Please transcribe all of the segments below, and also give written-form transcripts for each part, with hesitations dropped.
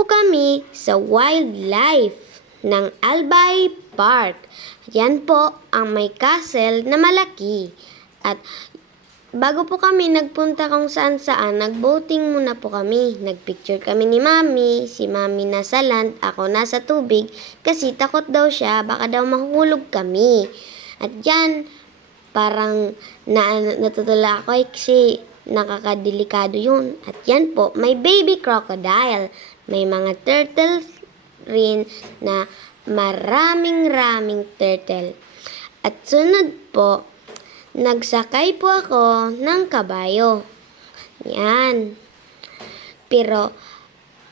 po kami sa wildlife ng Albay Park. Yan po ang may castle na malaki. At bago po kami nagpunta kung saan-saan, nag-boating muna po kami. Nagpicture kami ni Mami. Si Mami nasa land, ako nasa tubig. Kasi takot daw siya, baka daw mahulog kami. At yan, parang natutula ako kasi nakakadelikado yun. At yan po, may baby crocodile. May mga turtles rin na maraming turtle. At sunod po, nagsakay po ako ng kabayo. Yan. Pero,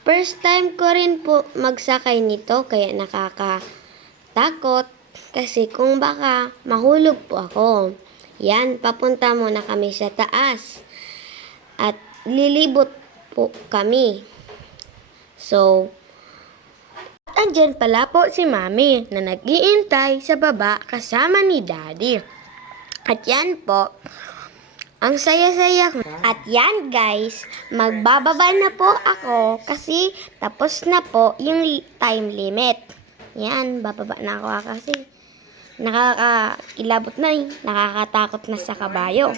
first time ko rin po magsakay nito, kaya nakakatakot. Kasi kung baka mahulog po ako. Yan, papunta muna kami sa taas. At lilibot po kami. So, andyan pala po si Mami na nag-iintay sa baba kasama ni Daddy. At yan po, ang saya-saya ko. At yan guys, magbababa na po ako kasi tapos na po yung time limit. Yan, bababa na ako kasi nakakilabot na eh. Nakakatakot na sa kabayo.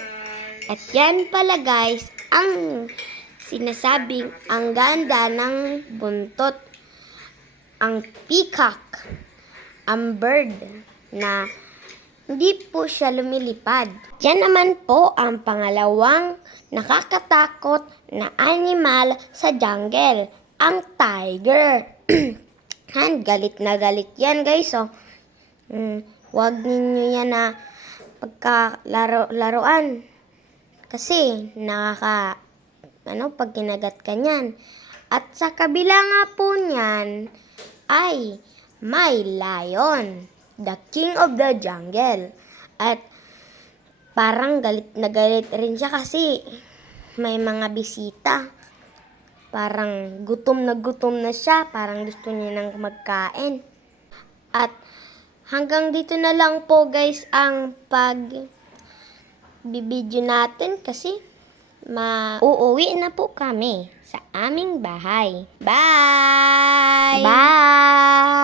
At yan pala guys, ang sinasabing ang ganda ng buntot. Ang peacock, ang bird na hindi po siya lumilipad. Yan naman po ang pangalawang nakakatakot na animal sa jungle, ang tiger. Galit na galit yan guys. Oh. Huwag ninyo yan na pagkalaruan. Kasi pag kinagat ka niyan. At sa kabila nga po niyan, ay may lion, the king of the jungle. At parang galit na galit rin siya kasi may mga bisita. Parang gutom na siya, parang gusto niya nang magkain. At hanggang dito na lang po guys ang bibidyo natin kasi uuwi na po kami sa aming bahay. Bye! Bye!